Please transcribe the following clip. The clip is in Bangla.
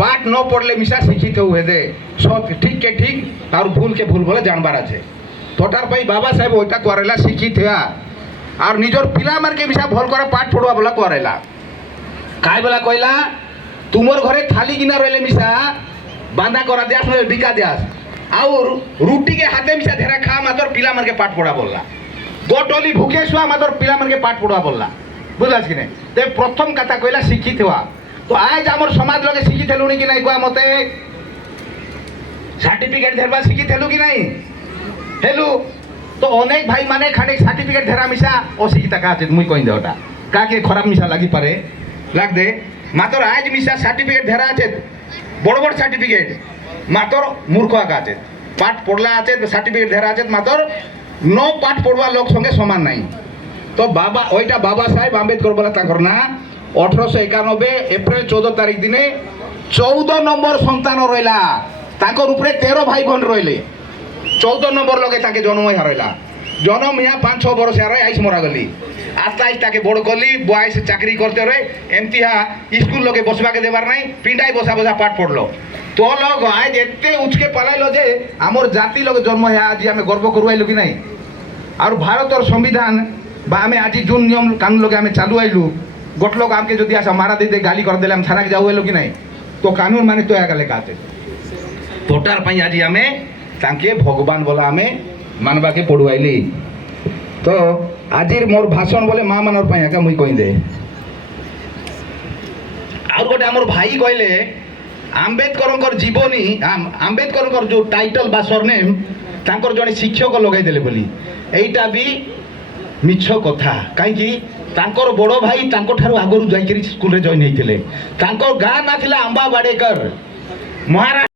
পাঠ ন পড়লে মিশা শিক্ষিত হয়ে দে সৎ ঠিক কে ঠিক আর ভুল কে ভুল বলে জানবার আছে তোটার পাই বাবা সাহেব ওইটা করেলা শিক্ষিত হওয়া আর নিজের পিলামানকে মিশা ভল করে পাঠ পড়ুয়া বলা করেলা কাই বলা কইলা তোমার ঘরে থালি কিনা রইলে মিশা বাঁধা করা দেয়াস নয় ডিকা দেয়াস আর রুটিকে হাতে মিশা ধেরা খা মাতর পিলামানকে পাঠ পড়া বললা গোটলি ভুকে শুয়া মাতর পিলামানকে পাঠ পড়া বললা বুঝলাস কিনে তে প্রথম কথা কইলা শিক্ষিত হওয়া তো আজ আমার সমাজ লগে শিক্ষিত হেলু কি নাই কোয়া মতে সার্টিফিকেট ধরবা শিক্ষিত হেলু কি নাই হেলু তো অনেক ভাই মানে খানিক সার্টিফিকেট ধরা মিশা অশিক্ষিত কা আছে মুই কইন দে ওটা কাকে খারাপ মিশা লাগি পারে লাগ দে মাত্র আজ মিশা সার্টিফিকেট ধরা আছে বড় বড় সার্টিফিকেট মাত্র মূর্খ আঁকা আছে পাঠ পড়লা আছে সার্টিফিকেট ধরা আছে মাত্র ন পাঠ পড়বা লোক সঙ্গে সমান নাই তো বাবা ওইটা বাবা সাহেব আম্বেদকর বলা তাঁকর না 1891 এপ্রিল 14 তারিখ দিনে 14 নম্বর সন্তান রইলা তাঁকর উপরে 13 ভাই বোন রইলে 14 নম্বর লগে তাকে জন্ম হারাইলা জন্ম ইয়া 5-6 বরস হারাই আইস মরা গলি আস্তে আস্তে তাকে বড় করলি বয়স চাকরি করতে রয়ে এমতি স্কুল লগে বসবাকে দেবার নাই পিন্ডাই বসা বসা পাঠ পড়লো তো লোক আজ এতে উচকে পালাইলো যে আমার জাতি লগে জন্ম হয়ে আজ আমি গর্ব করবাইলু কি নাই আর ভারতের সংবিধান বা আমি আজি যোন নিয়ম কানুন লগে আমি চালু আইলু গোট লোক আমাকে যদি আসা মারা দিতে গালি করে দিলে আমি ছাড়াকে যাও হইলো কি নাই তো কানুন মানে তো একা লেখা আছে তোটার পাই আজি আমি তাকে ভগবান বলা আমি মানবাকে পড়ুয়াইলি তো আজির মোর ভাষণ বলে মা মানর পাই একা মুই কই দে আর গোটে আমার ভাই কইলে আম্বেদকরঙ্কর জীবনী আম্বেদকরঙ্কর যে টাইটল বা সরনেম তাঙ্কর জনে শিক্ষক লগাই দেলে বলি এইটা বি মিছ কথা কাইকি তাঙ্কর বড় ভাই তাঙ্কর ঠারু আগরু যাইকি স্কুলে জয়েন হইଥିଲେ তাঙ্কর গাঁ না ଥିଲା আম্বা বাড়েকর মহারাষ্ট্র